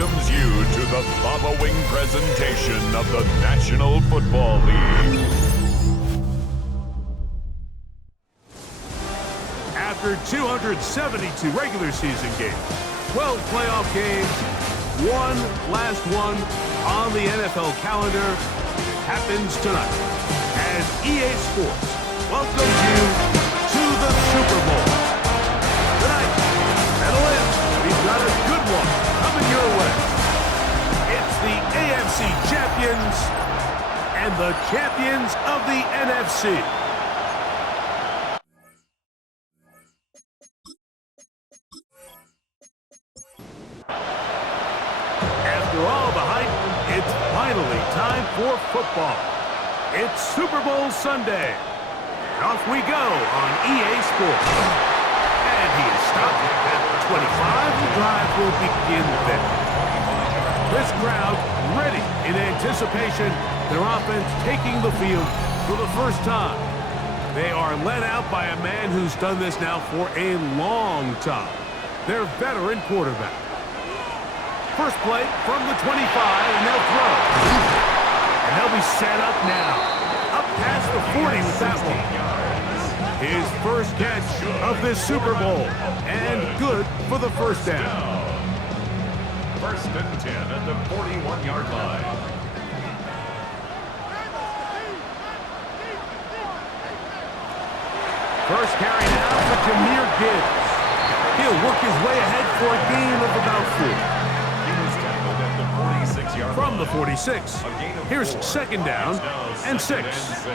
welcomes you to the following presentation of the National Football League. After 272 regular season games, 12 playoff games, one last one on the NFL calendar happens tonight as EA Sports welcomes you to the Super Bowl. Tonight, settle in. We've got a good one coming your way. It's the AFC champions and the champions of the NFC. After all the hype, it's finally time for football. It's Super Bowl Sunday. And off we go on EA Sports. And he is stopped at 25. The drive will begin then. This crowd ready in anticipation. Their offense taking the field for the first time. They are led out by a man who's done this now for a long time. Their veteran quarterback. First play from the 25, and they'll throw. And they'll be set up now. Up past the 40 with that one. His first catch of this Super Bowl. And good for the first down. First and 10 at the 41-yard line. First carry now for Jahmyr Gibbs. He'll work his way ahead for a gain of about 4. From the 46, here's second down and 6.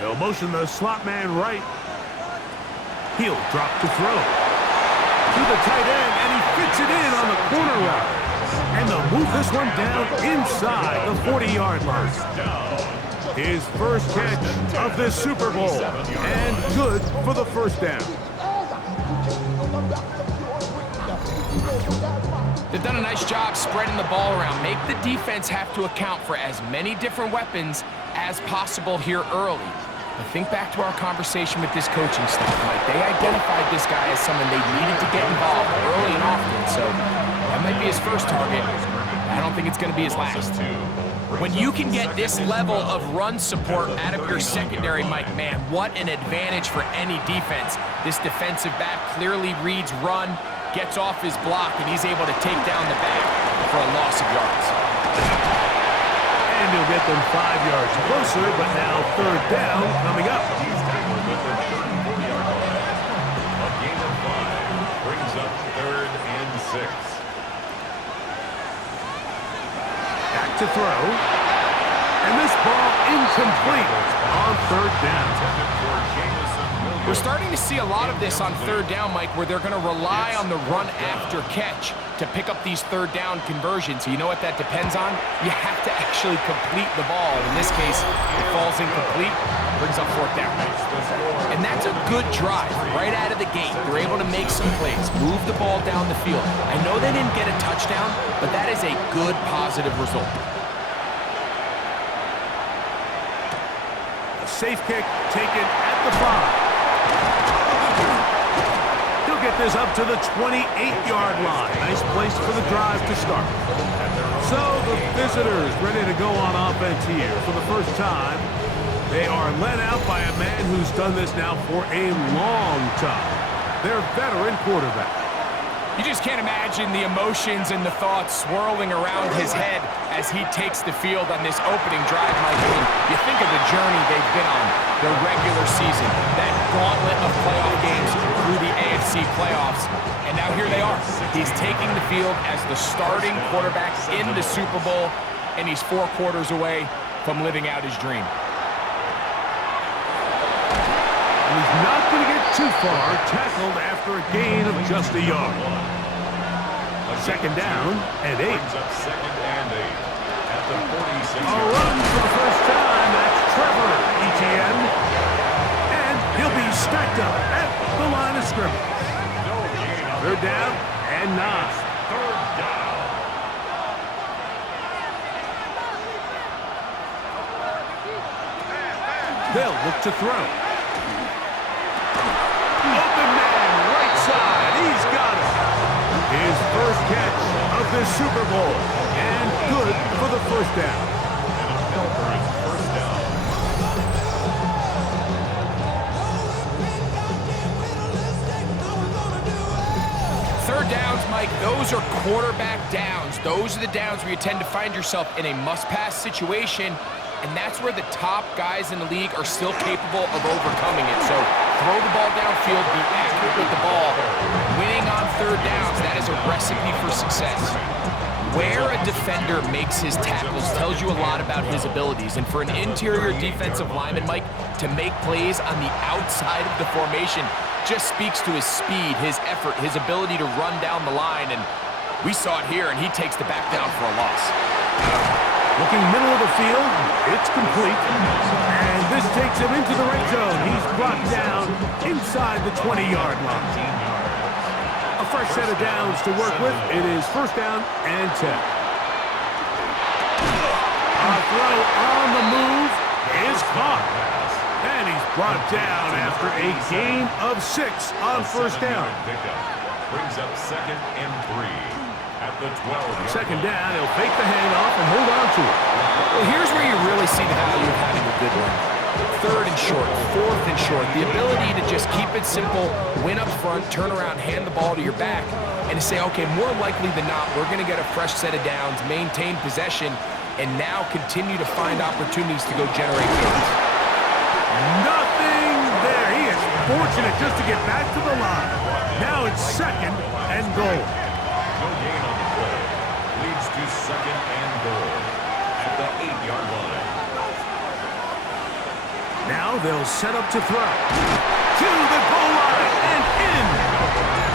They'll motion the slot man right. He'll drop to throw. To the tight end, and he fits it in on the corner route. And they'll move this one down inside the 40-yard line. His first catch of this Super Bowl, and good for the first down. They've done a nice job spreading the ball around. Make the defense have to account for as many different weapons as possible here early. But think back to our conversation with this coaching staff, Mike. They identified this guy as someone they needed to get involved early and often, so that might be his first target. I don't think it's going to be his last. When you can get this level of run support out of your secondary, Mike, man, what an advantage for any defense. This defensive back clearly reads run, gets off his block, and he's able to take down the back for a loss of yards. And he'll get them 5 yards closer, but now third down coming up. He's tackled with the 34-yard line. A gain of 5 brings up third and 6. Back to throw. And this ball incomplete on third down. We're starting to see a lot of this on third down, Mike, where they're going to rely on the run after catch to pick up these third down conversions. You know what that depends on? You have to actually complete the ball. In this case, it falls incomplete, brings up fourth down. And that's a good drive right out of the gate. They're able to make some plays, move the ball down the field. I know they didn't get a touchdown, but that is a good, positive result. A safe kick taken at the 5. He'll get this up to the 28-yard line. Nice place for the drive to start. So the visitors ready to go on offense here for the first time. They are led out by a man who's done this now for a long time. Their veteran quarterback. You just can't imagine the emotions and the thoughts swirling around his head as he takes the field on this opening drive, Mike. I mean, you think of the journey they've been on, their regular season, that gauntlet of playoff games through the AFC playoffs, and now here they are. He's taking the field as the starting quarterback in the Super Bowl, and he's 4 quarters away from living out his dream. He's not going to get too far, tackled after a gain of just a yard. Second down and 8. Second and 8 at the 46. A run for the first time. That's Trevor Etienne. And he'll be stacked up at the line of scrimmage. Third down and 9. Third down. They'll look to throw. Open man, right side. He's got it. His Super Bowl. And good for the first down. And a Melbourne first down. Third downs, Mike, those are quarterback downs. Those are the downs where you tend to find yourself in a must-pass situation, and that's where the top guys in the league are still capable of overcoming it. So throw the ball downfield, be accurate with the ball. Winning on third downs, that is a recipe for success. Where a defender makes his tackles tells you a lot about his abilities. And for an interior defensive lineman, Mike, to make plays on the outside of the formation just speaks to his speed, his effort, his ability to run down the line. And we saw it here, and he takes the back down for a loss. Looking middle of the field, it's complete. And this takes him into the red zone. He's brought down inside the 20-yard line. A fresh set of downs to work with. It is first down and 10. A throw on the move is caught. And he's brought down after a gain of 6 on first down. Brings up 2nd and 3 at the 12. Second down, he'll fake the handoff and hold on to it. Well, here's where you really see the value of having a good one. Third and short, fourth and short. The ability to just keep it simple, win up front, turn around, hand the ball to your back, and to say, okay, more likely than not, we're going to get a fresh set of downs, maintain possession, and now continue to find opportunities to go generate gains. Nothing there. He is fortunate just to get back to the line. Now it's 2nd and goal. No gain on the play. Leads to 2nd and goal at the 8-yard line. Now they'll set up to throw. To the goal line and in.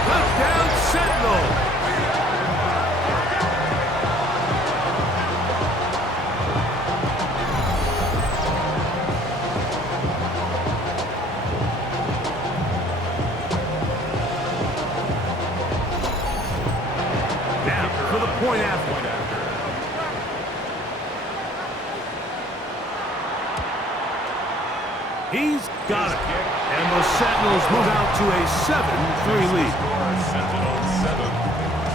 Touchdown Sentinel. Point after. He's got it. And the Sentinels move out to a 7-3 lead. Sentinels 7,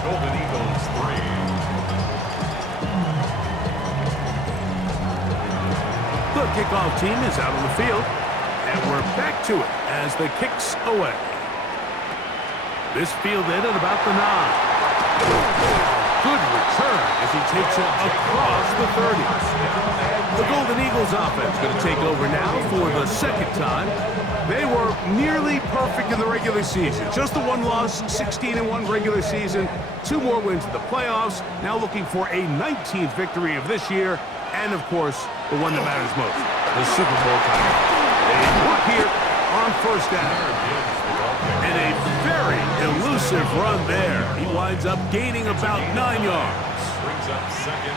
Golden Eagles 3. The kickoff team is out on the field. And we're back to it as the kick's away. This fielded at about the 9. Good return as he takes it across the 30. The Golden Eagles offense going to take over now for the second time. They were nearly perfect in the regular season. Just the one loss, 16-1 regular season, 2 more wins in the playoffs. Now looking for a 19th victory of this year, and of course, the one that matters most, the Super Bowl title. They work here on first down. And a very elusive run there. He winds up gaining about 9 yards.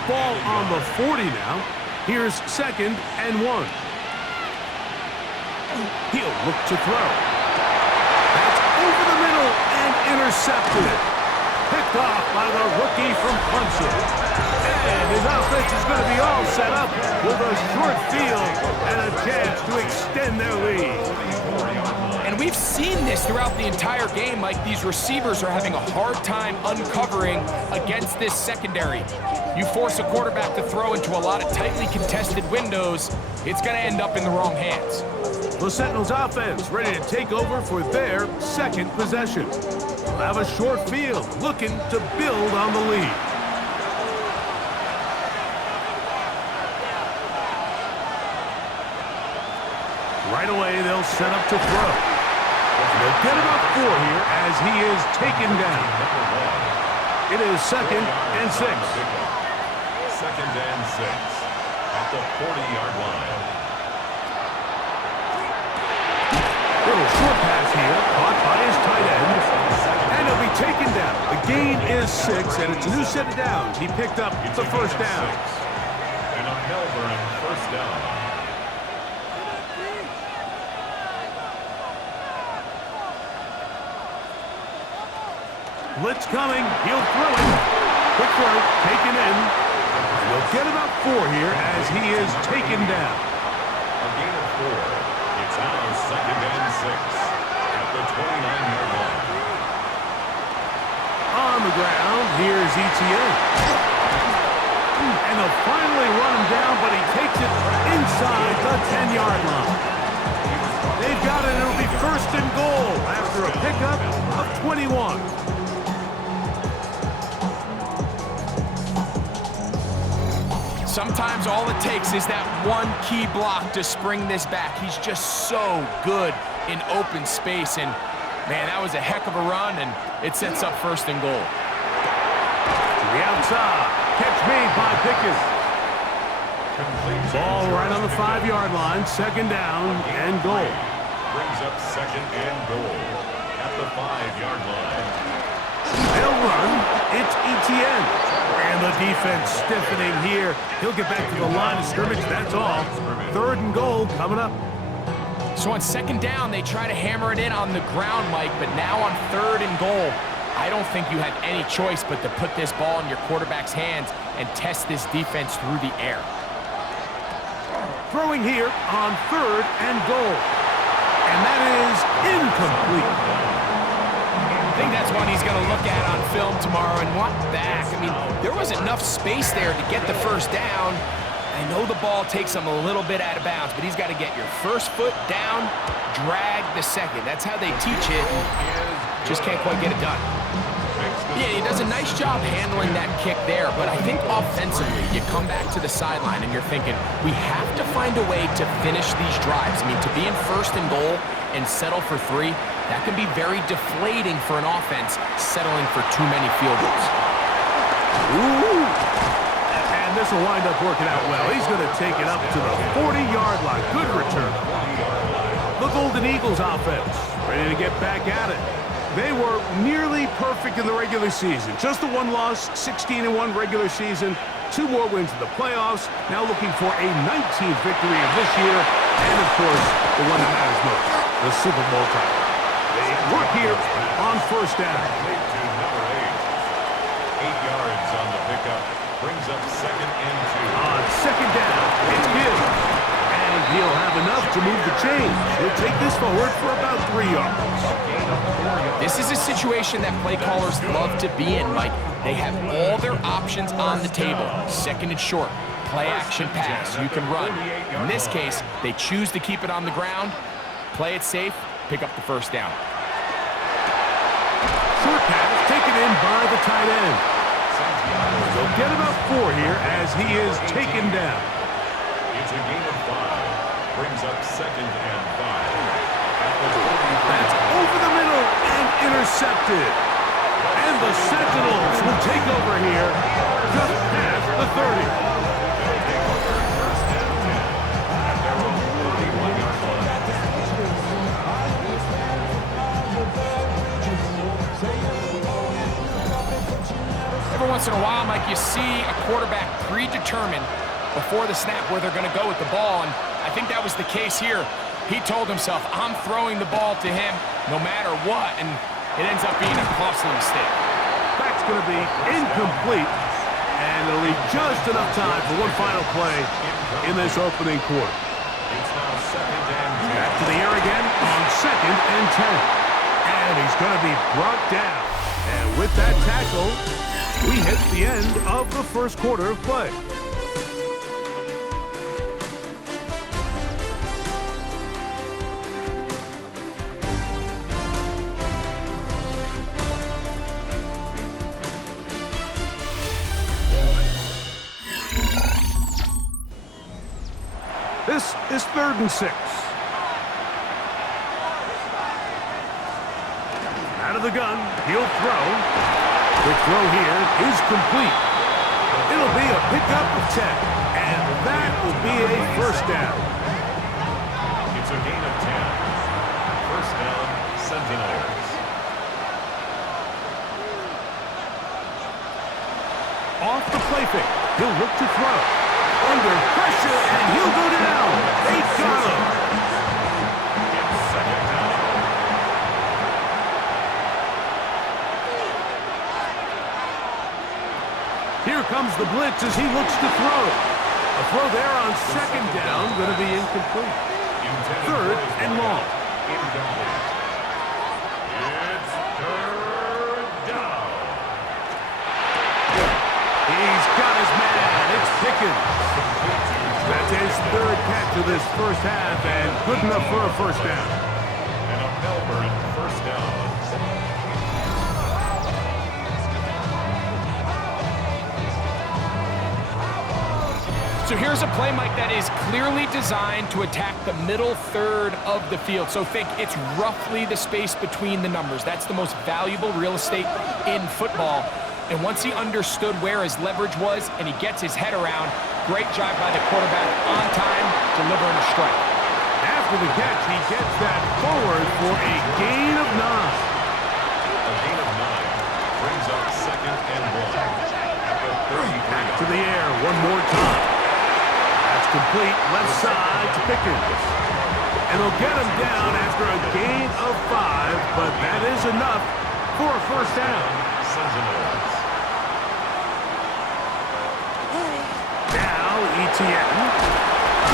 Ball on the 40 now. Here's 2nd and 1. He'll look to throw. That's over the middle and intercepted. Picked off by the rookie from Clemson. And his offense is going to be all set up with a short field and a chance to extend their lead. And we've seen this throughout the entire game, Mike. These receivers are having a hard time uncovering against this secondary. You force a quarterback to throw into a lot of tightly contested windows, it's going to end up in the wrong hands. The Sentinels offense ready to take over for their second possession. They'll have a short field looking to build on the lead. Right away, they'll set up to throw. They'll get about 4 here as he is taken down. It is 2nd and 6. 2nd and 6 at the 40-yard line. Little short pass here, caught by his tight end. And he'll be taken down. The gain is 6, and it's a new set of downs. He picked up the first down. And a Melbourne first down. Blitz coming. He'll throw it. Quick throw, taken in. And he'll get about 4 here as he is taken down. A gain of 4. It's now 2nd and 6 at the 29-yard line. On the ground, here's ETN. And they'll finally run him down, but he takes it inside the 10-yard line. They've got it. It'll be first and goal after a pickup of 21. Sometimes all it takes is that one key block to spring this back. He's just so good in open space, and man, that was a heck of a run, and it sets up first and goal. To the outside, catch made by Pickens. Ball right on the 5-yard line, second down and goal. Brings up second and goal at the 5-yard line. They'll run. It's ETN. And the defense stiffening here. He'll get back to the line of scrimmage, that's all. Third and goal coming up. So on second down, they try to hammer it in on the ground, Mike, but now on third and goal, I don't think you have any choice but to put this ball in your quarterback's hands and test this defense through the air. Throwing here on third and goal. And that is incomplete. I think that's one he's going to look at on film tomorrow and want back. I mean, there was enough space there to get the first down. I know the ball takes him a little bit out of bounds, but he's got to get your first foot down, drag the second. That's how they teach it. Just can't quite get it done. Yeah, he does a nice job handling that kick there, but I think offensively, you come back to the sideline and you're thinking, we have to find a way to finish these drives. I mean, to be in first and goal and settle for 3, that can be very deflating for an offense settling for too many field goals. Ooh. And this will wind up working out well. He's going to take it up to the 40-yard line. Good return. The Golden Eagles offense ready to get back at it. They were nearly perfect in the regular season. Just the one loss, 16-1 regular season, 2 more wins in the playoffs. Now looking for a 19th victory of this year. And, of course, the one that matters most, the Super Bowl title. They work here on first down. To number 8. 8 yards on the pickup. Brings up second and 2. On second down, it's Gibbs. And he'll have enough to move the chains. He'll take this forward for about 3 yards. This is a situation that play callers love to be in, Mike. They have all their options on the table. Second and short, play action pass, you can run. In this case, they choose to keep it on the ground, play it safe, pick up the first down. Short pass taken in by the tight end. They'll get about 4 here as he is taken down. It's a gain of 5. Brings up second and 5. That's over the middle and intercepted. And the Sentinels will take over here just past the 30. Every once in a while, Mike, you see a quarterback predetermined before the snap where they're going to go with the ball, and I think that was the case here. He told himself, I'm throwing the ball to him no matter what, and it ends up being a costly mistake. That's going to be incomplete, and it'll leave just enough time for one final play in this opening quarter. It's now second and 10. Back to the air again on second and 10. And he's going to be brought down. And with that tackle, we hit the end of the first quarter of play. This is 3rd and 6. Out of the gun, he'll throw. The throw here is complete. It'll be a pickup of 10, and that will be a first down. It's a gain of 10. First down, Sentinels. Off the play fake, he'll look to throw. Under pressure, and he'll go down. They got him. It's second down. Here comes the blitz as he looks to throw. A throw there on second down, going to be incomplete. Third and long. Incomplete. It's third down. to this first half, and good enough for a first down. And a Melbourne first down. So here's a play, Mike, that is clearly designed to attack the middle third of the field. So think it's roughly the space between the numbers. That's the most valuable real estate in football. And once he understood where his leverage was and he gets his head around, great job by the quarterback on time, delivering a strike. After the catch, he gets that forward for a gain of 9. A gain of 9 brings up 2nd and 1. At the 33. Back to the air one more time. That's complete left side to Pickens. And he'll get him down after a gain of 5, but that is enough for a first down. Sentinels. Now, ETN.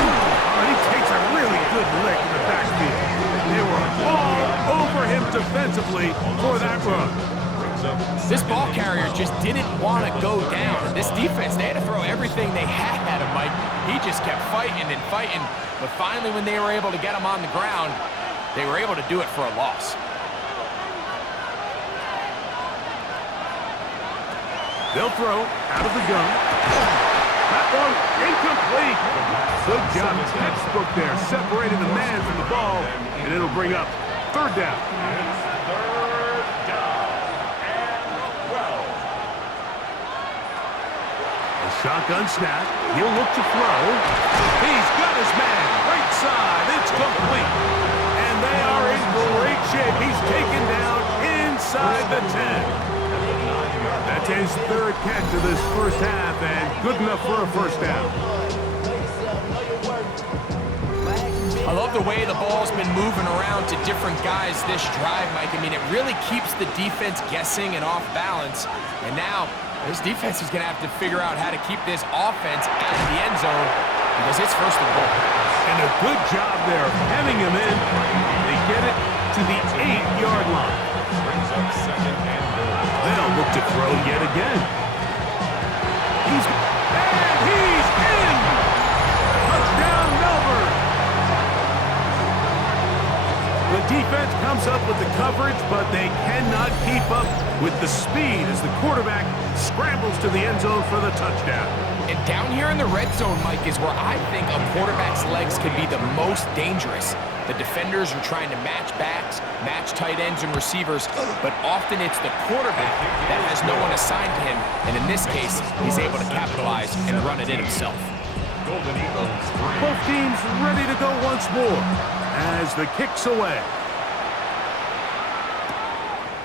Oh, he takes a really good lick in the backfield. They were all over him defensively for that run. This ball carrier just didn't want to go down. This defense, they had to throw everything they had at him, Mike. He just kept fighting and fighting. But finally, when they were able to get him on the ground, they were able to do it for a loss. They'll throw out of the gun. That one incomplete. Good job, textbook there, separating the man from the ball, and it'll bring up third down. Third down and 12. A shotgun snap. He'll look to throw. He's got his man. Right side. It's complete. And they are in great shape. He's taken down inside the 10. That's his third catch of this first half, and good enough for a first down. I love the way the ball's been moving around to different guys this drive, Mike. I mean, it really keeps the defense guessing and off balance. And now, this defense is going to have to figure out how to keep this offense out of the end zone because it's first and goal. And a good job there of hemming him in. They get it to the 8-yard line. Brings up 2nd and goal. They'll look to throw yet again. He's in! Touchdown, Melbourne! The defense comes up with the coverage, but they cannot keep up with the speed as the quarterback scrambles to the end zone for the touchdown. And down here in the red zone, Mike, is where I think a quarterback's legs can be the most dangerous. The defenders are trying to match backs, match tight ends and receivers, but often it's the quarterback that has no one assigned to him, and in this case, he's able to capitalize and run it in himself. Golden Eagles 3. Both teams ready to go once more as the kick's away.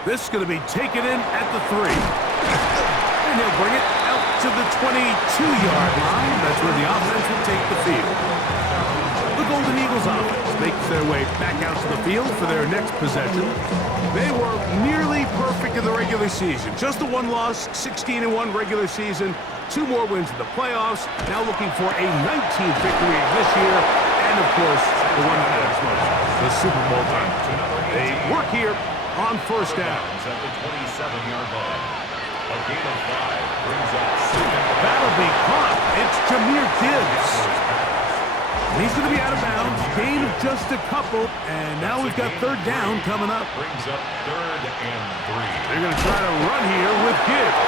This is going to be taken in at the 3. And he'll bring it out to the 22-yard line. That's where the offense will take the field. The Golden Eagles offense makes their way back out to the field for their next possession. They were nearly perfect in the regular season. Just the one loss, 16-1 regular season, 2 more wins in the playoffs. Now looking for a 19th victory this year, and of course, the one that matters most, the Super Bowl title. They work here on first down. At the 27-yard line. A gain of 5 brings up 2nd. That'll be caught. It's Jahmyr Gibbs. And he's going to be out of bounds. Gain of just a couple. And now we've got third down coming up. Brings up 3rd and 3. They're going to try to run here with Gibbs.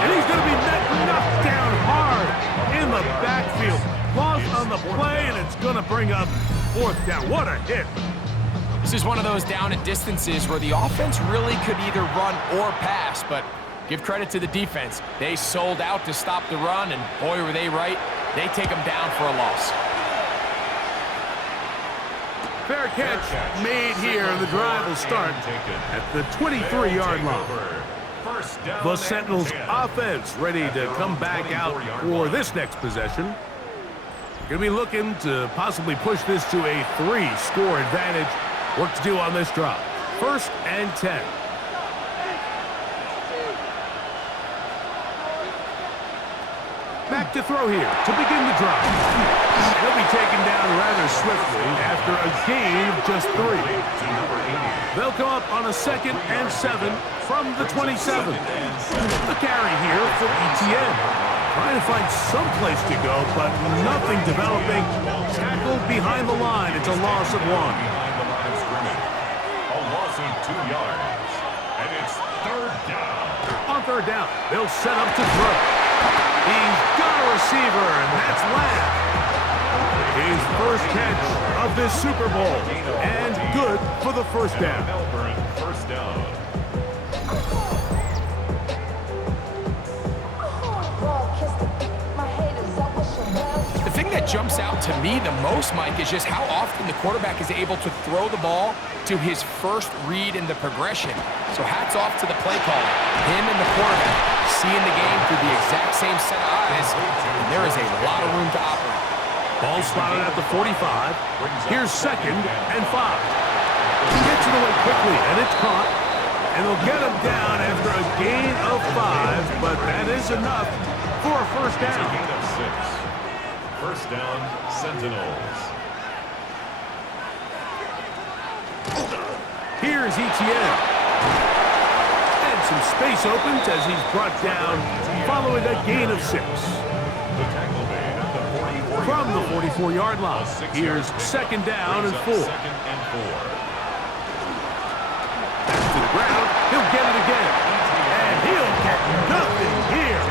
And he's going to be knocked down hard in the backfield. Loss on the play, and it's going to bring up fourth down. What a hit. This is one of those down and distances where the offense really could either run or pass, but give credit to the defense. They sold out to stop the run, and boy, were they right. They take them down for a loss. Fair catch made here, and the drive will start at the 23-yard line. The Sentinels offense ready to come back out for this next possession. Going to be looking to possibly push this to a 3-score advantage. Work to do on this drive. 1st and 10. Back to throw here to begin the drive. He'll be taken down rather swiftly after a gain of just 3. They'll come up on a 2nd and 7 from the 27. The carry here for ETN. Trying to find some place to go, but nothing developing. Tackled behind the line. It's a loss of 1. Behind the line of scrimmage. A loss of 2 yards. And it's 3rd down. On 3rd down, they'll set up to throw. He's got a receiver, and that's Lamb. His first catch of this Super Bowl, and good for the 1st down. Melbourne, 1st down. The thing that jumps out to me the most, Mike, is just how often the quarterback is able to throw the ball to his first read in the progression. So hats off to the play caller. Him and the quarterback seeing the game through the exact same set of eyes, and there is a lot of room to operate. Ball spotted at the 45. Here's 2nd and 5. He gets it away quickly, and it's caught. And they'll get him down after a gain of 5, but that is enough for a 1st It's a down. gain of 6. 1st down, Sentinels. Here's ETN. And some space opens as he's brought down following a gain of 6. The tackle made at the 44. From the 44-yard line, here's 2nd down and 4. 2nd and 4. Back to the ground, he'll get it again. And he'll get nothing here.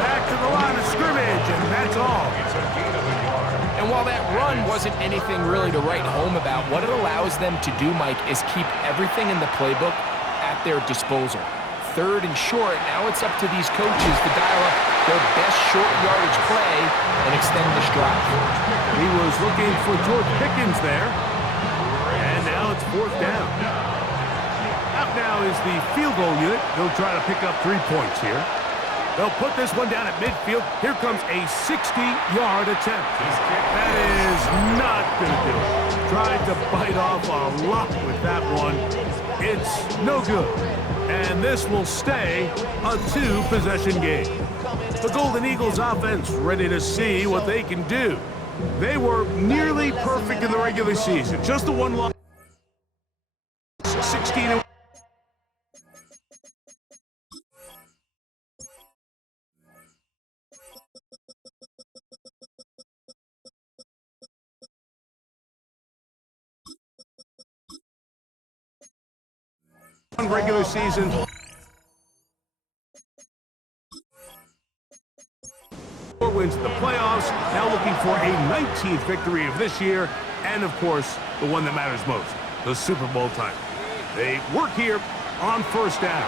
Back to the line of scrimmage, and that's all. It's a gain of a yard. And while that run wasn't anything really to write home about, what it allows them to do, Mike, is keep everything in the playbook at their disposal. 3rd and short, now it's up to these coaches to dial up their best short yardage play and extend this drive. He was looking for George Pickens there. And now it's 4th down. Out now is the field goal unit. They'll try to pick up 3 points here. They'll put this one down at midfield. Here comes a 60-yard attempt. That is not going to do it. Tried to bite off a lot with that one. It's no good. And this will stay a 2-possession game. The Golden Eagles offense ready to see what they can do. They were nearly perfect in the regular season. Just the one loss. 16 regular season. Four wins in the playoffs, now looking for a 19th victory of this year, and of course, the one that matters most, the Super Bowl title. They work here on 1st down.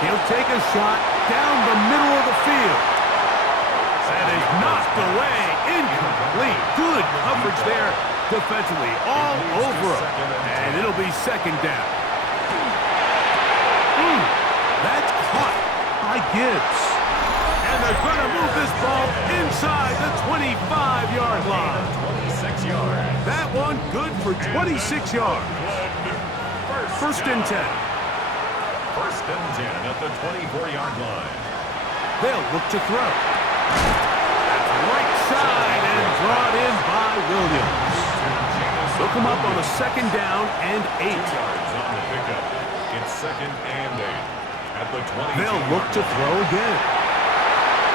He'll take a shot down the middle of the field. That is knocked away, incomplete. Good coverage there defensively, all over him, and it'll be 2nd down. That's caught by Gibbs. And they're going to move this ball inside the 25-yard line. 26 yards. That one good for 26 yards. 1st and 10. 1st and 10 at the 24-yard line. They'll look to throw. That's right side and brought in by Williams. They'll come up on a 2nd down and 8. 2 yards on the pickup. It's 2nd and 8. At the 20. They'll look to throw again.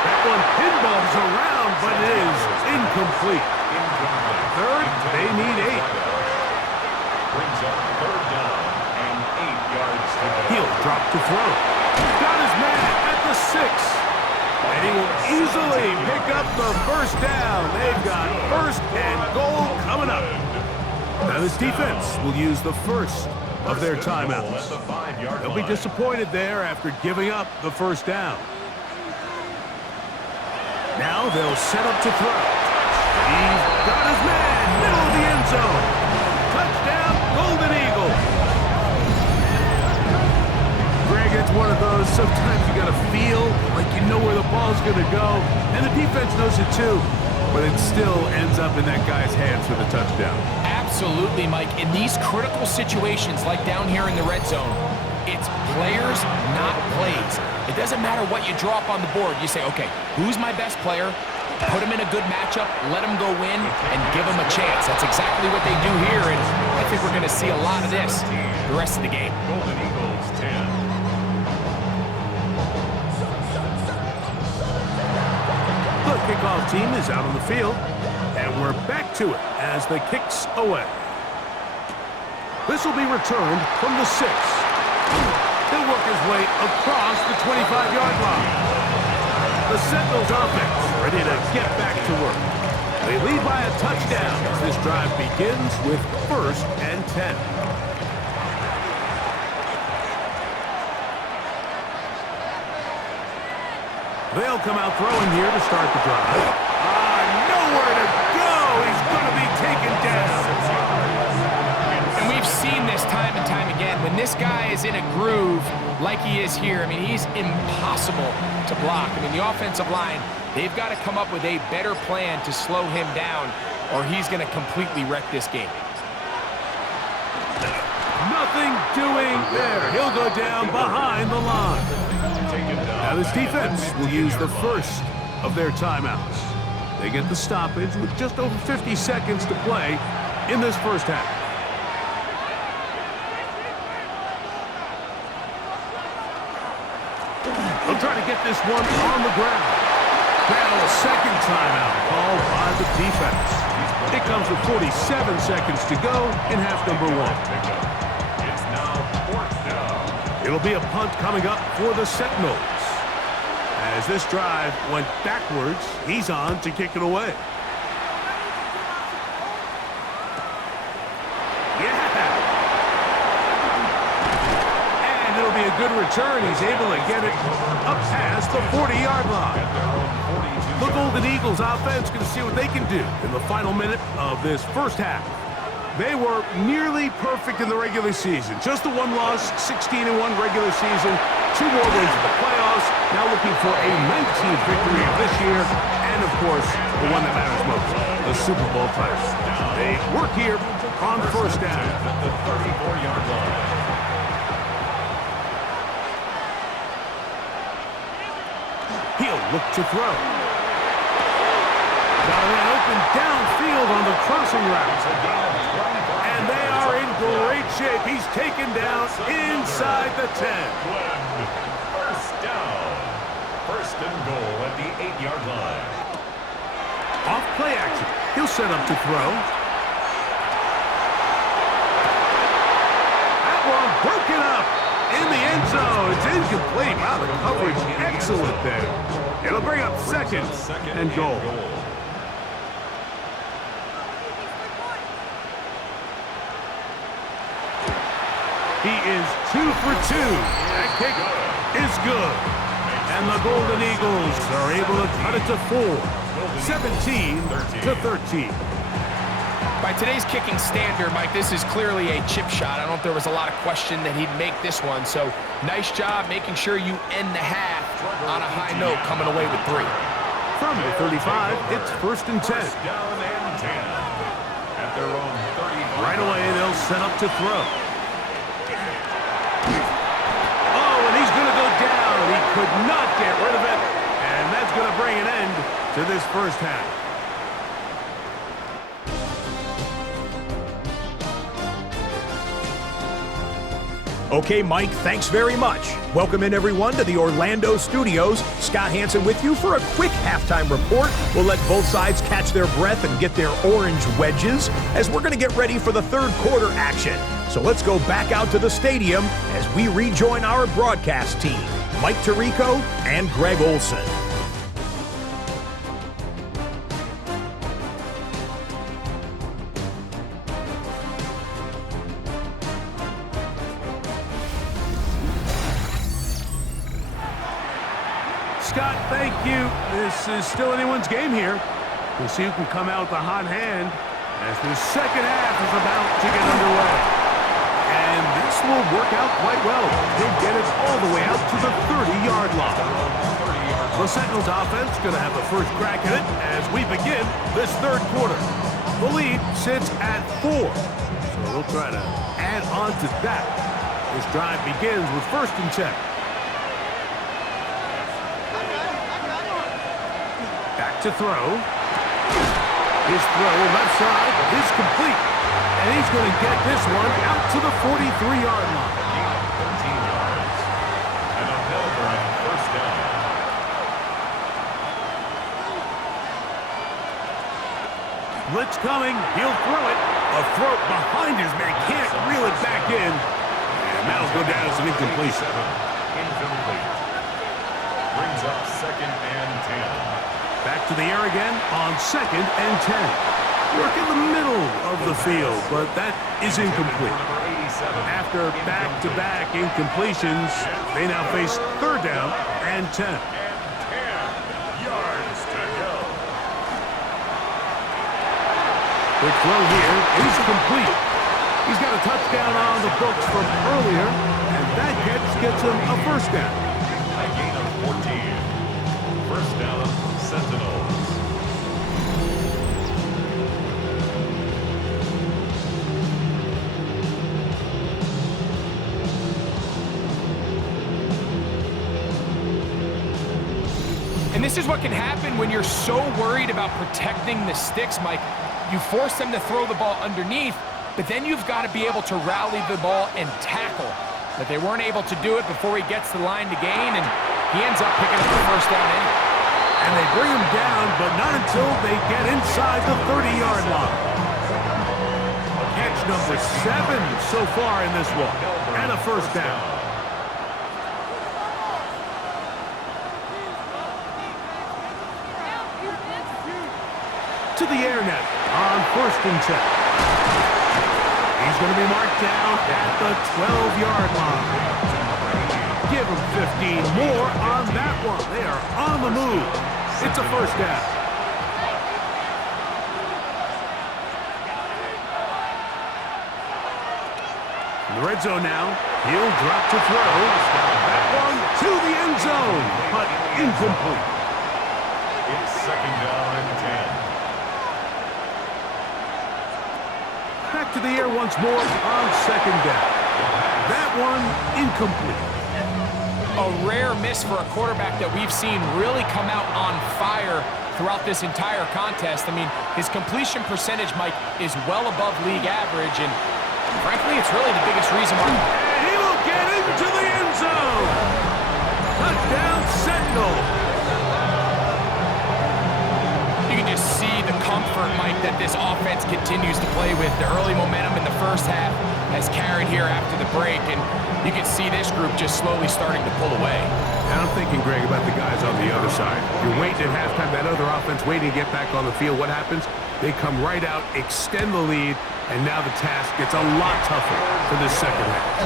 That one pinballs around, but it is incomplete. 3rd, they need 8. Brings up 3rd down and 8 yards to go. He'll drop to throw. Got his man at the 6. And he will easily pick up the 1st down. They've got 1st and goal coming up. Now this defense will use the first of their timeouts. They'll be disappointed there after giving up the 1st down. Now they'll set up to throw. He's got his man, middle of the end zone. Touchdown, Golden Eagles. Greg, it's one of those, sometimes you gotta feel like you know where the ball's gonna go, and the defense knows it too, but it still ends up in that guy's hands for the touchdown. Absolutely, Mike. In these critical situations, like down here in the red zone, it's players, not plays. It doesn't matter what you draw up on the board. You say, okay, who's my best player? Put them in a good matchup, let them go win, and give them a chance. That's exactly what they do here, and I think we're going to see a lot of this the rest of the game. Golden Eagles 10. The kickoff team is out on the field, and we're back to it as the kick's away. This will be returned from the 6. He'll work his way across the 25-yard line. The Sentinels offense ready to get back to work. They lead by a touchdown as this drive begins with 1st and 10. They'll come out throwing here to start the drive. Nowhere to go. He's going to be taken down. And we've seen this time and time again. When this guy is in a groove like he is here, I mean, he's impossible to block. I mean, the offensive line, they've got to come up with a better plan to slow him down, or he's going to completely wreck this game. Nothing doing there. He'll go down behind the line. Now this defense will use the first of their timeouts. They get the stoppage with just over 50 seconds to play in this first half. They'll try to get this one on the ground. Now a second timeout called by the defense. It comes with 47 seconds to go in half number 1. It's now 4th down. It'll be a punt coming up for the Sentinels. As this drive went backwards, he's on to kick it away. It'll be a good return. He's able to get it up past the 40-yard line. The Golden Eagles offense going to see what they can do in the final minute of this first half. They were nearly perfect in the regular season. Just the one loss, 16-1 regular season, 2 more wins in the playoffs. Now looking for a 19th victory of this year, and of course, the one that matters most, the Super Bowl title. They work here on first down. At the 34-yard line. He'll look to throw. Got a man open downfield on the crossing route. And they are in great shape. He's taken down inside the 10. First down. 1st and goal at the 8-yard line. Off play action. He'll set up to throw. That one broken up in the end zone. It's incomplete. Wow, the coverage excellent there. It'll bring up 2nd and goal. He is 2 for 2. That kick is good. And the Golden Eagles are able to cut it to 4. 17-13. By today's kicking standard, Mike, this is clearly a chip shot. I don't know if there was a lot of question that he'd make this one. So nice job making sure you end the half on a high note, coming away with 3. From the 35, it's 1st and 10. Down and 10. At their own 30. Right away, they'll set up to throw. Oh, and he's going to go down. He could not get rid of it. And that's going to bring an end to this first half. Okay, Mike, thanks very much. Welcome in, everyone, to the Orlando studios. Scott Hansen with you for a quick halftime report. We'll let both sides catch their breath and get their orange wedges as we're going to get ready for the third quarter action. So let's go back out to the stadium as we rejoin our broadcast team, Mike Tirico and Greg Olson. Scott, thank you. This is still anyone's game here. We'll see who can come out with the hot hand as the second half is about to get underway. And this will work out quite well. They'll get it all the way out to the 30-yard line. The Sentinels offense going to have the first crack at it as we begin this third quarter. The lead sits at 4. So they'll try to add on to that. This drive begins with 1st and 10. Back to throw. His throw left side is complete. And he's going to get this one out to the 43-yard line. Gain of 13 yards. And a Melbourne on first down. Blitz coming. He'll throw it. A throw behind his man. Can't reel it back in. And that'll go down as an incompletion. Incomplete. Brings up 2nd and 10. Back to the air again on 2nd and 10. Work in the middle of the field, but that is incomplete. After back-to-back incompletions, they now face 3rd down and 10. And 10 yards to go. Quick throw here is complete. He's got a touchdown on the books from earlier, and that catch gets him a first down. A gain of 14. First down, Sentinels. And this is what can happen when you're so worried about protecting the sticks, Mike. You force them to throw the ball underneath, but then you've got to be able to rally the ball and tackle. But they weren't able to do it before he gets the line to gain, and he ends up picking up the first down anyway. And they bring him down, but not until they get inside the 30-yard line. Catch number 7 so far in this one, and a first down. To the air net on 1st and 10. He's going to be marked down at the 12-yard line. Give him 15 more on that one. They are on the move. It's a first down. In the red zone now. He'll drop to throw. That one to the end zone, but incomplete. It's 2nd down and 10. Back to the air once more on 2nd down. That one incomplete. A rare miss for a quarterback that we've seen really come out on fire throughout this entire contest. I mean, his completion percentage, Mike, is well above league average, and frankly, it's really the biggest reason why. And he will get into the end zone. Touchdown, Sentinel. You can just see the comfort, Mike, that this offense continues to play with. The early momentum in the first half has carried here after the break, and you can see this group just slowly starting to pull away. And I'm thinking, Greg, about the guys on the other side. You're waiting at halftime, that other offense waiting to get back on the field. What happens? They come right out, extend the lead, and now the task gets a lot tougher for this second half.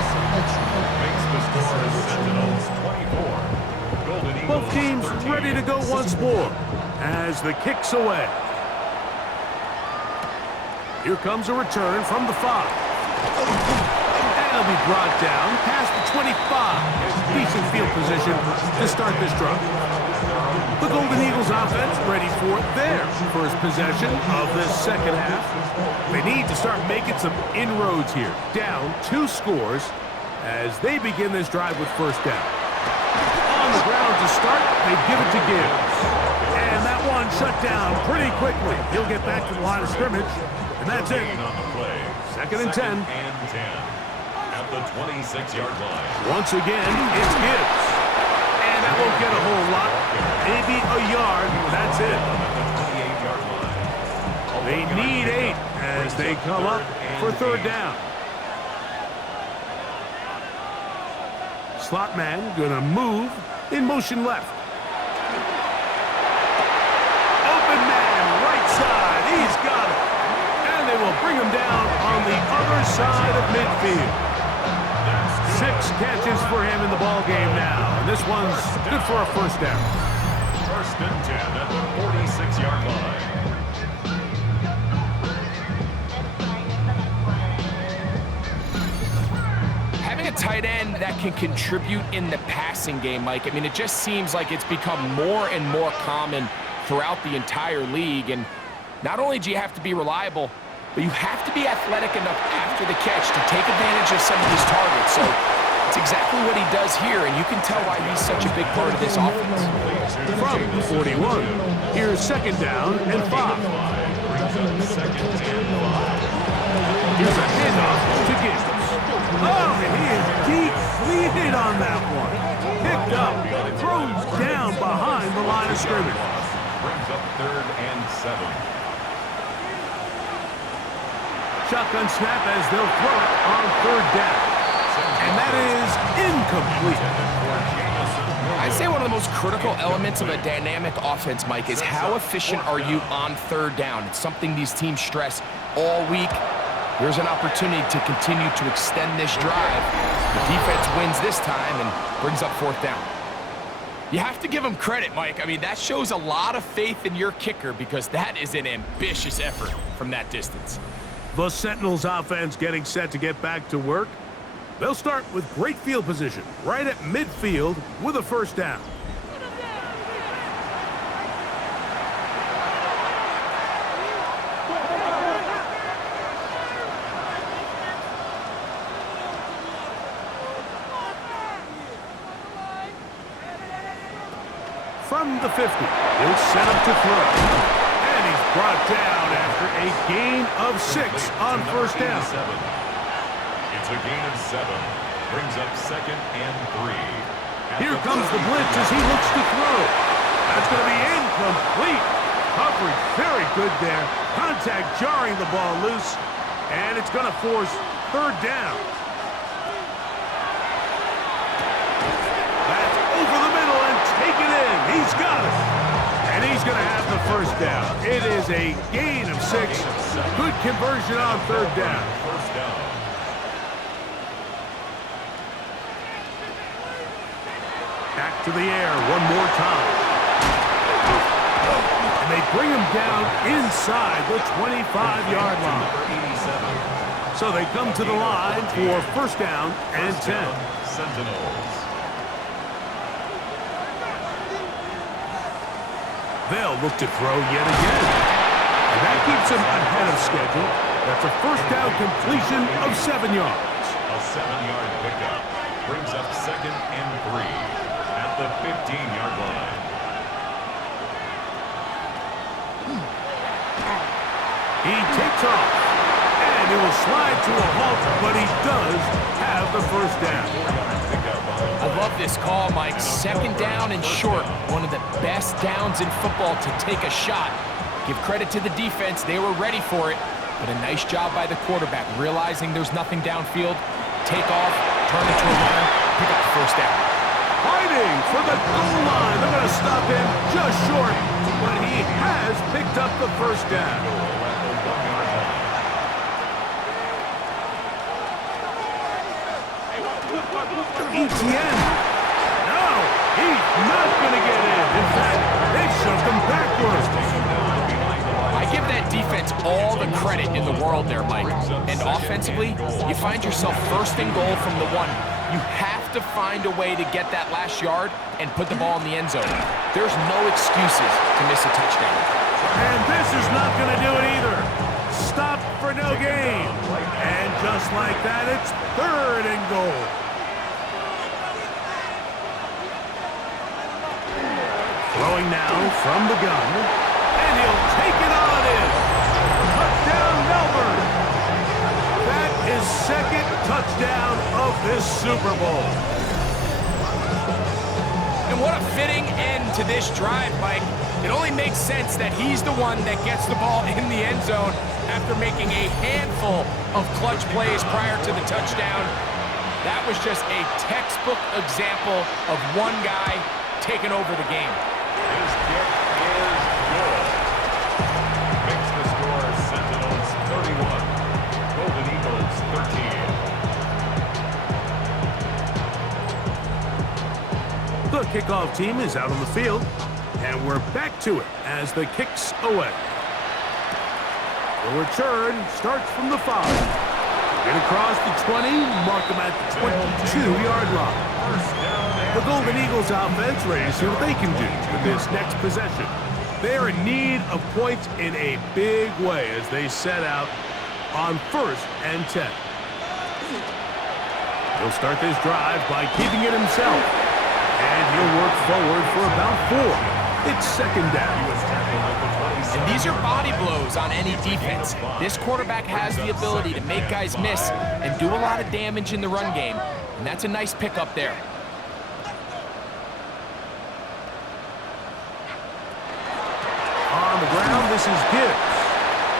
Makes the score Sentinels 24. Golden Eagles Both teams 13. ready to go once more as the kick's away. Here comes a return from the 5. And it'll be brought down past the 25. Decent field position to start this drive. The Golden Eagles offense ready for their first possession of this second half. They need to start making some inroads here. Down 2 scores as they begin this drive with first down. On the ground to start, they give it to Gibbs. And that one shut down pretty quickly. He'll get back to the line of scrimmage, and that's it. On the play. 2nd and 10. And 10. At the 26-yard line. Once again, it's Gibbs. And that won't get a whole lot. Maybe a yard. That's it. At the 28-yard line. They need 8 as they come up for 3rd down. Slot man gonna move in motion left. Open man, right side. He's got it. And they will bring him down on the other side of midfield. 6 catches for him in the ball game now. And this one's good for a first down. 1st and 10 at the 46-yard line. Having a tight end that can contribute in the passing game, Mike, I mean, it just seems like it's become more and more common throughout the entire league. And not only do you have to be reliable, but you have to be athletic enough after the catch to take advantage of some of these targets. So It's exactly what he does here, and you can tell why he's such a big part of this offense. From the 41, here's second down and 5. Here's a handoff to Gibbs. Oh, and he is deep-leaded on that one. Picked up, throws down behind the line of scrimmage. Brings up 3rd and 7. Shotgun snap as they'll throw it on 3rd down. And that is incomplete. I'd say one of the most critical elements of a dynamic offense, Mike, is how efficient are you on 3rd down. It's something these teams stress all week. Here's an opportunity to continue to extend this drive. The defense wins this time and brings up 4th down. You have to give him credit, Mike. I mean, that shows a lot of faith in your kicker because that is an ambitious effort from that distance. The Sentinels offense getting set to get back to work. They'll start with great field position right at midfield with a 1st down. From the 50, he'll set up to throw. And he's brought down after a gain of 6 on 1st down. It's a gain of 7. Brings up 2nd and 3. Here comes the blitz as he looks to throw. That's going to be incomplete. Coverage very good there. Contact jarring the ball loose. And it's going to force 3rd down. That's over the middle and taken in. He's got it. And he's going to have the 1st down. It is a gain of 6. Good conversion on 3rd down. First down. Back to the air one more time. And they bring him down inside the 25-yard line. So they come to the line for 1st down and 10. Sentinels. They'll look to throw yet again. And that keeps him ahead of schedule. That's a 1st down completion of 7 yards. A 7-yard pickup. Brings up 2nd and 3. At the 15-yard line. He takes off, and he will slide to a halt, but he does have the 1st down. I love this call, Mike. 2nd down and short. One of the best downs in football to take a shot. Give credit to the defense. They were ready for it. But a nice job by the quarterback, realizing there's nothing downfield. Take off, turn into a runner, pick up the 1st down. Fighting for the goal line. They're going to stop him just short, but he has picked up the 1st down. ETN. No, he's not going to get in. In fact, they shoved him backwards. I give that defense all the credit in the world there, Mike. And offensively, you find yourself 1st and goal from the 1. You have to find a way to get that last yard and put the ball in the end zone. There's no excuses to miss a touchdown. And this is not going to do it either. Stop for no gain. And just like that, it's 3rd and goal. Throwing now from the gun. And he'll take it on in. Touchdown, Melbourne. That is 2nd touchdown of this Super Bowl. And what a fitting end to this drive, Mike. It only makes sense that he's the one that gets the ball in the end zone after making a handful of clutch plays prior to the touchdown. That was just a textbook example of one guy taking over the game. His kick is good. Makes the score Sentinels 31. Golden Eagles 13. The kickoff team is out on the field, and we're back to it as the kicks away. The return starts from the 5. Get across the 20, mark them at the 22-yard line. The Golden Eagles offense ready to see what they can do with this next possession. They are in need of points in a big way as they set out on 1st and 10. He'll start this drive by keeping it himself. And he'll work forward for about 4. It's second down. And these are body blows on any defense. This quarterback has the ability to make guys miss and do a lot of damage in the run game. And that's a nice pickup there. On the ground, this is Gibbs.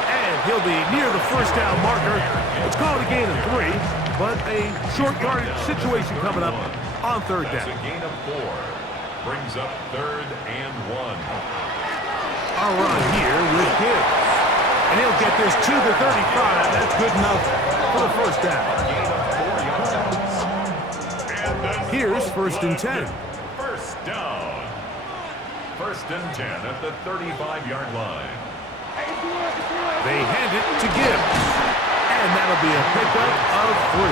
And he'll be near the first down marker. It's called a gain of 3, but a short yardage situation coming up on third down. That's a gain of 4. Brings up 3rd and 1. A run here with Gibbs. And he'll get this to the 35. That's good enough for the first down. Gain of 4 yards. And that's Here's first and 10. First down. First and 10 at the 35-yard line. They hand it to Gibbs. And that'll be a pickup of 3.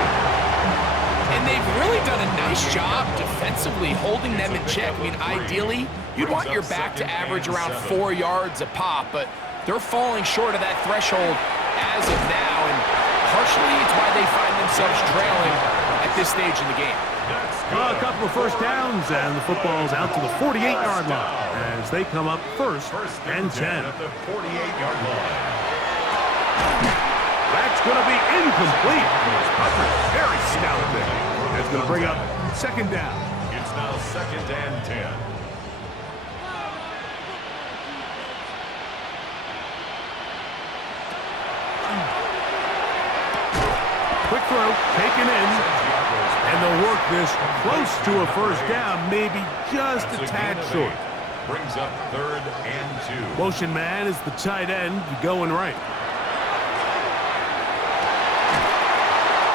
And they've really done a nice job defensively holding them in check. I mean, ideally, you'd want your back to average around 4 yards a pop, but they're falling short of that threshold as of now, and partially it's why they find themselves trailing at this stage in the game. A couple of first downs, and the football's out to the 48-yard line as they come up first and 10. At the 48-yard line. That's going to be incomplete. Very stout there. That's going to bring up second down. It's now 2nd and 10. Quick throw, taken in, and they'll work this close to a first down, maybe just a tad short. Brings up 3rd and 2. Motion man is the tight end going right.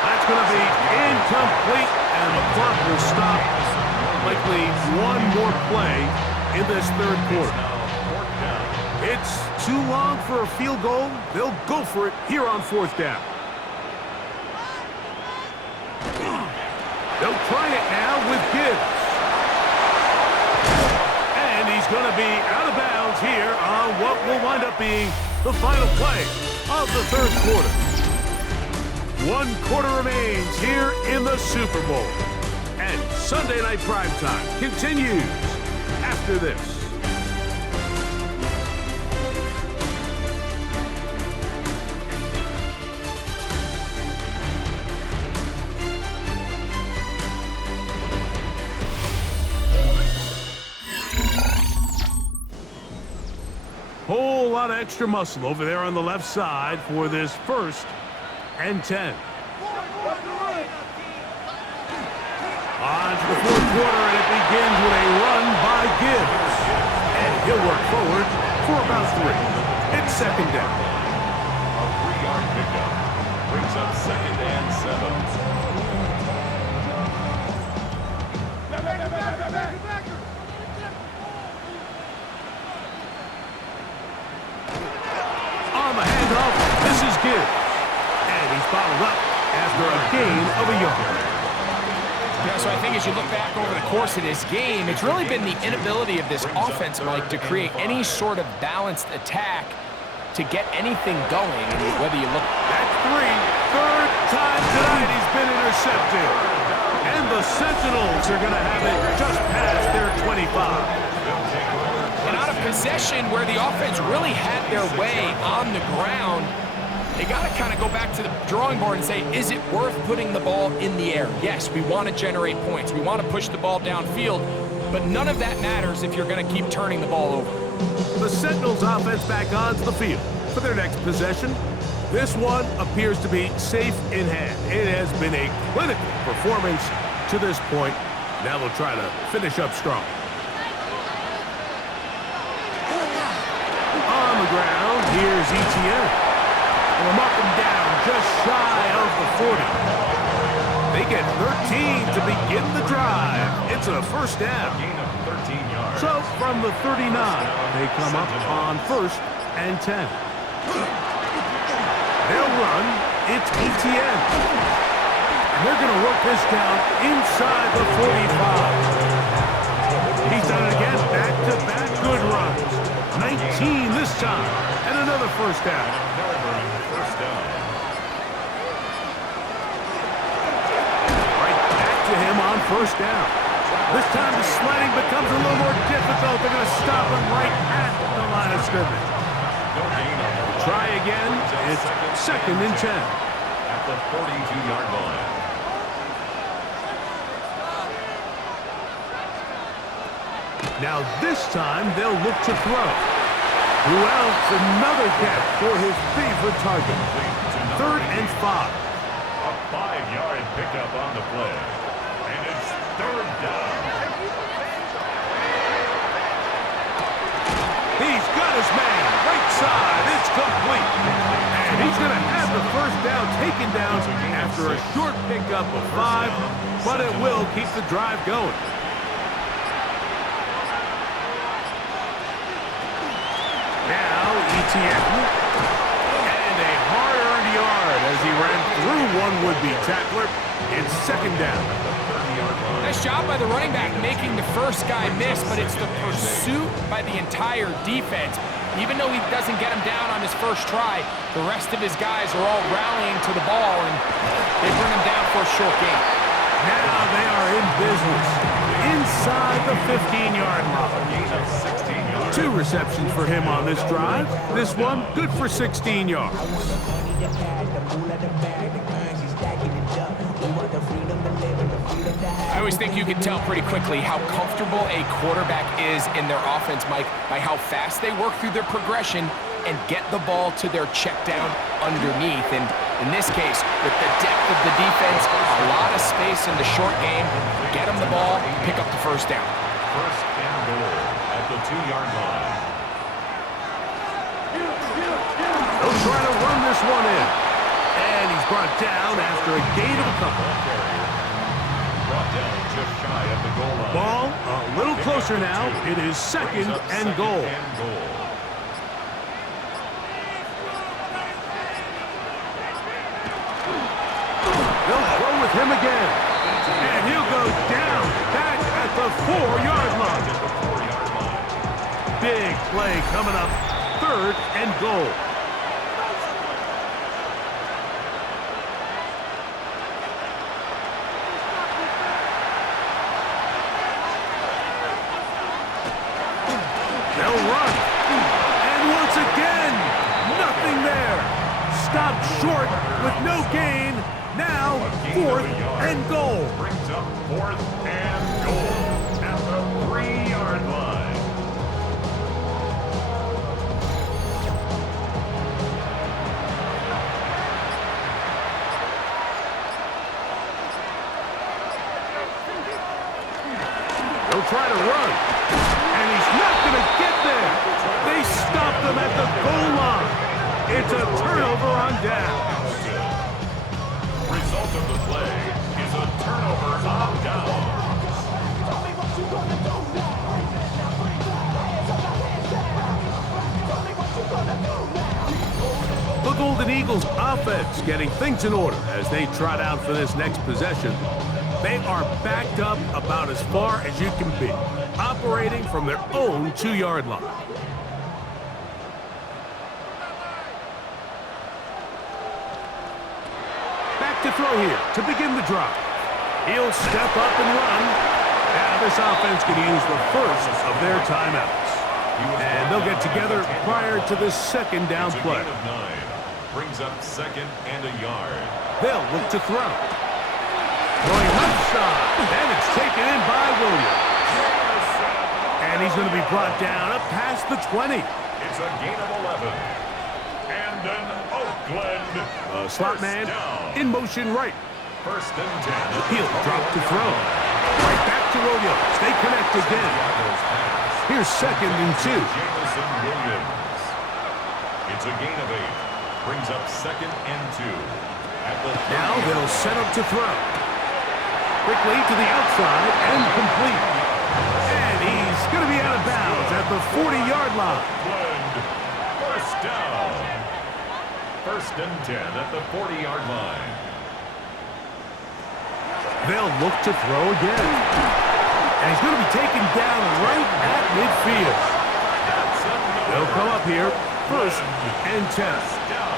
That's going to be incomplete, and the clock will stop. Likely one more play in this third quarter. It's too long for a field goal. They'll go for it here on fourth down. They'll try it now with Gibbs. And he's going to be out of bounds here on what will wind up being the final play of the third quarter. 1 quarter remains here in the Super Bowl. And Sunday Night Primetime continues after this. Whole lot of extra muscle over there on the left side for this 1st and 10. On to the fourth quarter, and it begins with a run by Gibbs. And he'll work forward for about 3. It's second down. A 3-yard pickup. Brings up 2nd and 7. On the handoff, this is Gibbs. And he's bottled up after a gain of a yard. Yeah, so I think as you look back over the course of this game, it's really been the inability of this offense, Mike, to create any sort of balanced attack to get anything going. And whether you look... That's 3. Third time tonight he's been intercepted. And the Sentinels are going to have it just past their 25. And on a possession where the offense really had their way on the ground, they got to kind of go back to the drawing board and say, is it worth putting the ball in the air? Yes, we want to generate points. We want to push the ball downfield, but none of that matters if you're going to keep turning the ball over. The Sentinels offense back onto the field for their next possession. This one appears to be safe in hand. It has been a clinical performance to this point. Now they'll try to finish up strong. On the ground, here's Etienne. From up and down, just shy of the 40. They get 13 to begin the drive. It's a first down. Gain of 13 yards. So from the 39, they come up on 1st and 10. They'll run. It's Etienne. And they're going to work this down inside the 45. He's done it again. Back-to-back good runs. 19 this time. And another first down. him on first down. This time the sledding becomes a little more difficult. They're going to stop him right at the line of scrimmage. Try again. It's 2nd and 10. At the 42-yard line. Now this time they'll look to throw. Who else? Another catch for his favorite target. 3rd and 5. A 5-yard pickup on the play. And it's 3rd down. He's got his man. Right side. It's complete. And he's going to have the first down taken down after a short pickup of 5, but it will keep the drive going. Now, ETN. And a hard-earned yard as he ran through one would-be tackler. It's 2nd down. Nice job by the running back making the first guy miss, but it's the pursuit by the entire defense. Even though he doesn't get him down on his first try, the rest of his guys are all rallying to the ball, and they bring him down for a short gain. Now they are in business inside the 15-yard line. 2 receptions for him on this drive. This one good for 16 yards. I always think you can tell pretty quickly how comfortable a quarterback is in their offense, Mike, by how fast they work through their progression and get the ball to their check down underneath. And in this case, with the depth of the defense, a lot of space in the short game, get them the ball, pick up the first down. 1st and goal at the 2-yard line. They'll try to run this one in. And he's brought down after a gain of a couple. Brought down just shy of the goal line. Ball a little closer now. It is 2nd and goal. They'll throw with him again. And he'll go down back at the 4-yard line. Big play coming up. 3rd and goal. They'll run. And once again, nothing there. Stopped short with no gain. Now, 4th and goal. Brings up 4th and goal at the 3-yard line. They'll try to run. And he's not going to get there. They stopped him at the goal line. It's a turnover on down. Result of the play is a turnover on down. The Golden Eagles offense getting things in order as they trot out for this next possession. They are backed up about as far as you can be, operating from their own 2-yard line. Back to throw here to begin the drive. He'll step up and run. Now this offense can use the first of their timeouts. And they'll get together prior to the 2nd down play. Brings up 2nd and a yard. They'll look to throw. Throwing left side, and it's taken in by Williams. And he's going to be brought down up past the 20. It's a gain of 11. And an Oakland Slot man down. in motion right. 1st and 10. He'll drop to throw. Right back to Williams. They connect again. Here's 2nd and 2. Jamison Williams. It's a gain of 8. Brings up 2nd and 2. At the Now they'll set up to throw. Quickly to the outside and complete. And he's going to be out of bounds at the 40-yard line. Oakland, 1st down. 1st and 10 at the 40-yard line. They'll look to throw again. And he's going to be taken down right at midfield. They'll come up here, 1st and 10. Down.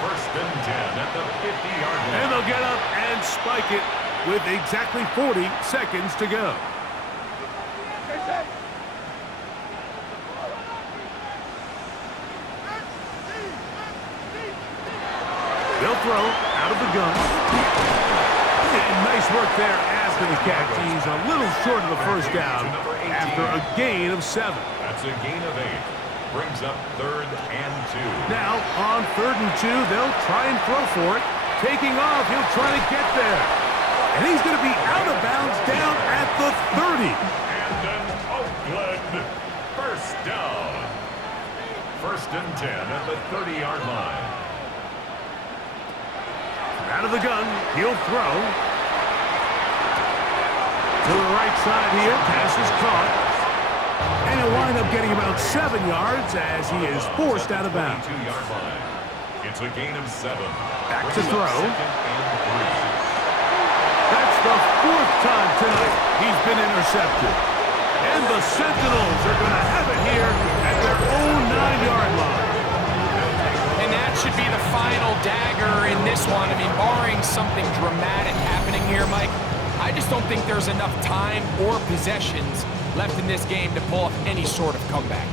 1st and 10 at the 50-yard line. And they'll get up and spike it with exactly 40 seconds to go. They'll throw out of the gun. And nice work there after the catch. He's a little short of the first down after a gain of 7. That's a gain of 8. Brings up 3rd and 2. Now, on 3rd and 2, they'll try and throw for it. Taking off, he'll try to get there. And he's going to be out of bounds down at the 30. And an Oakland first down. 1st and 10 at the 30-yard line. Out of the gun, he'll throw. To the right side here, pass is caught. And he'll wind up getting about 7 yards as he is forced out of bounds. 22-yard line. It's a gain of 7. Back to throw. 2nd and 3. That's the 4th time tonight he's been intercepted. And the Sentinels are going to have it here at their own 9-yard line. And that should be the final dagger in this one. I mean, barring something dramatic happening here, Mike, I just don't think there's enough time or possessions left in this game to pull off any sort of comeback.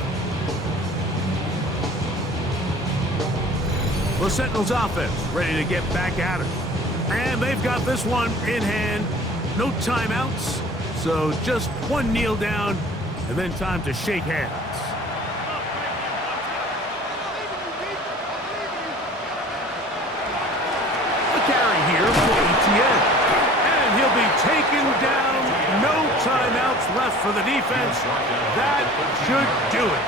The Sentinels offense ready to get back at it. And they've got this one in hand. No timeouts, so just one kneel down and then time to shake hands. The carry here for ETN. And he'll be taken down. No timeouts left for the defense. That should do it.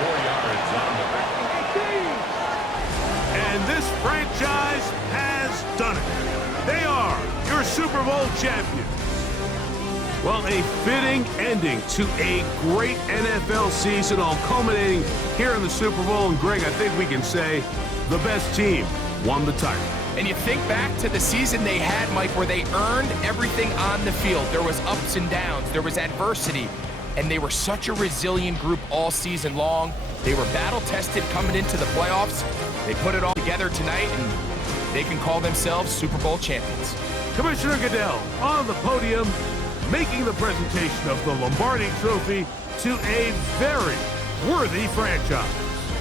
4 yards on the back. And this franchise has done it. They are your Super Bowl champions. Well, a fitting ending to a great NFL season, all culminating here in the Super Bowl. And Greg, I think we can say the best team won the title. And you think back to the season they had, Mike, where they earned everything on the field. There was ups and downs. There was adversity. And they were such a resilient group all season long. They were battle-tested coming into the playoffs. They put it all together tonight, and they can call themselves Super Bowl champions. Commissioner Goodell on the podium, making the presentation of the Lombardi Trophy to a very worthy franchise.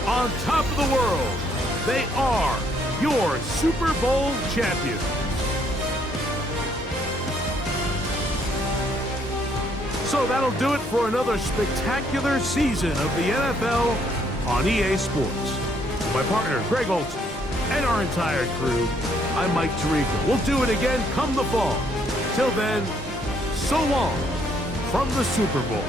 On top of the world, they are your Super Bowl champions. So that'll do it for another spectacular season of the NFL on EA Sports. My partner, Greg Olson, and our entire crew, I'm Mike Tirico. We'll do it again come the fall. Till then, so long from the Super Bowl.